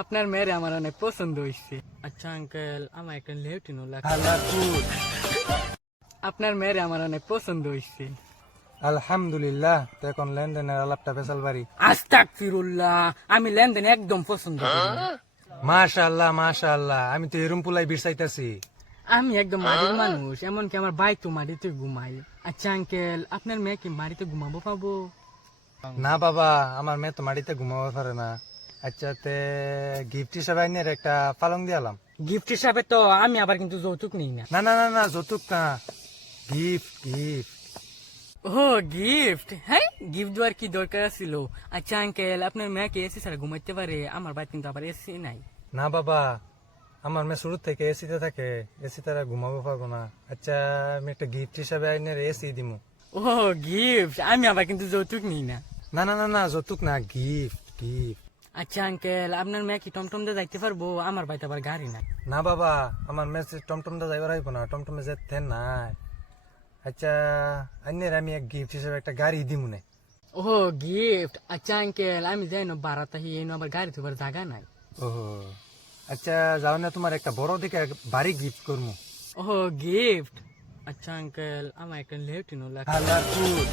আপনার মেয়েরে আমার অনেক পছন্দ হয়েছে। আচ্ছা আঙ্কেল, আমার একটা লেউটিনো লাগবে। হালাকুত। আপনার মেয়েরে আমার অনেক পছন্দ হয়েছে। আলহামদুলিল্লাহ, তো এখন লেনদেনের আলাপটা ফেসাল বাড়ি। আস্তাগফিরুল্লাহ, আমি লেনদেন একদম পছন্দ করি না। মাশাআল্লাহ মাশাআল্লাহ, আমি তো এরম পুলাই বিরসাইতাছি। আমি একদম মাটির মানুষ, এমনকি আমার বাইক তো মাটিতে ঘুমাই। আচ্ছা আঙ্কেল, আপনার মেয়ে কি মাটিতে ঘুমাবো পাবো? না বাবা, আমার মেয়ে তো মাটিতে ঘুমাতে পারে না। আচ্ছা, তে গিফট হিসাবে আইনের একটা পালং দিয়ালাম। গিফট হিসাবে তো আমি আবার কিন্তু যৌতুক নিই না। না না না না, যৌতুক না, গিফট গিফট। ও গিফট, হ্যাঁ গিফট দেওয়ার কি দরকার ছিল? আচ্ছা আঙ্কেল, আপনার মেয়েকে এসি ছাড়া ঘুমাইতে পারে? আমার বাড়িতে কিন্তু আবার এসি নাই। না বাবা, আমার মেয়ে শুরু থেকে এসিতে থাকে, এসি তারা ঘুমাবো পারবো না। আচ্ছা, আমি একটা গিফট হিসাবে আইনের এসি দিমু। ও গিফট, আমি আবার কিন্তু যৌতুক নিই না। না না না না, যৌতুক না, গিফট গিফট। আচ্ছা আঙ্কেল, আপনার মেয়ে কি টমটম দিয়ে যাইতে পারবো? আমার বাড়িতে আবার গাড়ি নাই। না বাবা, আমার মেয়ে টমটম দা যাইবার আইব না, টমটমে যেতে নাই। আচ্ছা, আইনের আমি এক গিফট হিসেবে একটা গাড়ি দিমুনে। ও গিফট, আচ্ছা আঙ্কেল, আমি যাই না বারাতা হি আবার গাড়ি তো জায়গা নাই। ও আচ্ছা, যাও না, তোমার একটা বড় দিকে বাড়ি গিফট করবো। ও গিফট, আচ্ছা আঙ্কেল, আমার একটা লেউটিনো লাগবে। হালাকুত।